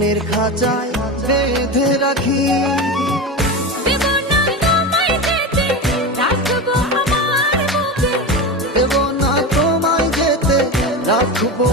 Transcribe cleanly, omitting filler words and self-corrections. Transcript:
মনের খাঁচায় বেঁধে রাখি। দেব না তোমায় যেতে, রাখবো আমার বুকে। দেব না তোমায় যেতে, রাখবো